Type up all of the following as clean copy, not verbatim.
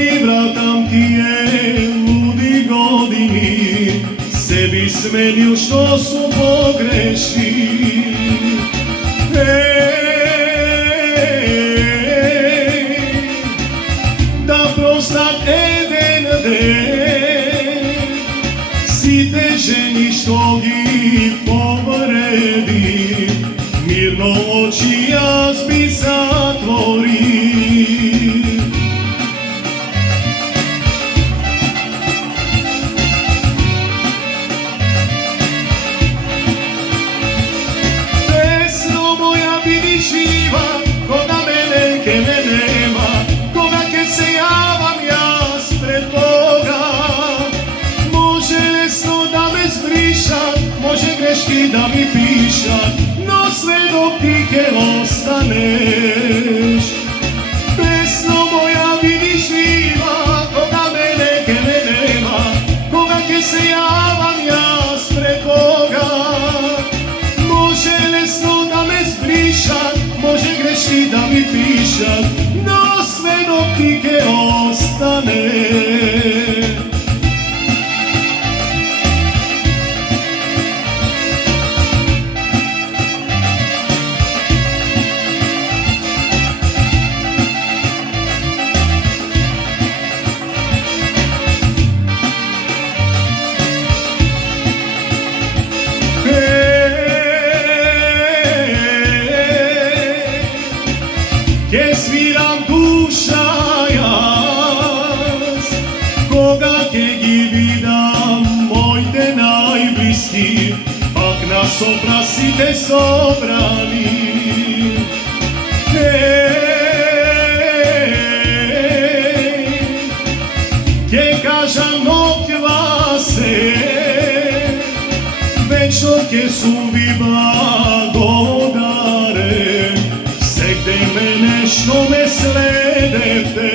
i vratam ti je ludi godini, sebi smenio što su pogreši. Da prostam eden den, si te ženi što gi povredi, mirno oči ja zbi zatvori. Pesno moja bili živa, koga mene ke me nema, koga ke se javam ja spred Boga. Može lesno da me zbriša, može greški da mi piša, no sve dok ti ke ostaneš. Pesno moja bili živa, koga mene ke me nema, koga ke se javam ja spred Boga. Može lesno da me zbriša, može greški da mi piša, no sve dok ti ke ostaneš. Ke sviram duša jaz, koga ke gi vidam, moj te najbliski, pak na soprasi te sobrani. Ke kažam nokva se, večno ke sumbi blagodare, sekde mene što me sledete.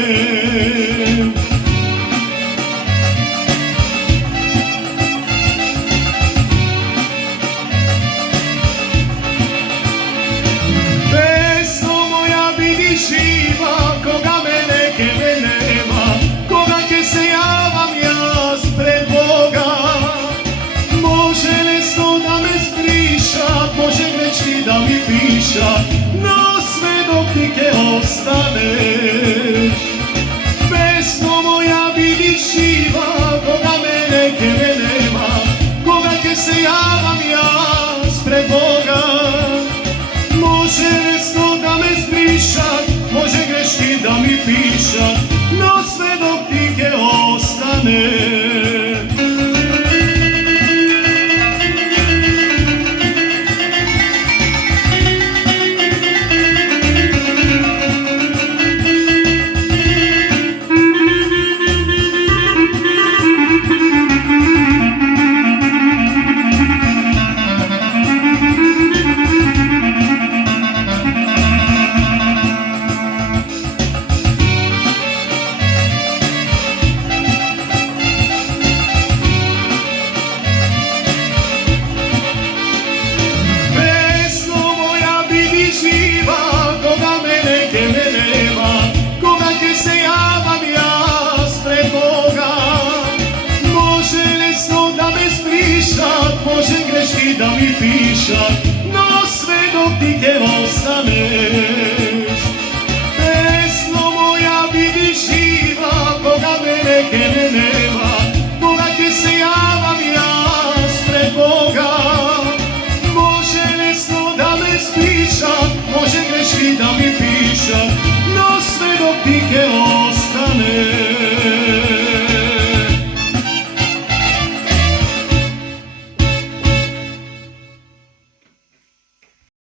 Pesno moja bili živa, koga mene ke me nema, koga ke se javam ja spred Boga. Može lesno da me zbriša, može greški da mi piša, no sve dok ti ke ostaneš. Pesno moja bili živa, koga mene ke me nema, koga ke se javam ja spred Boga. Može lesno da me zbriša, može greški da mi piša, no sve dok ti ke ostaneš.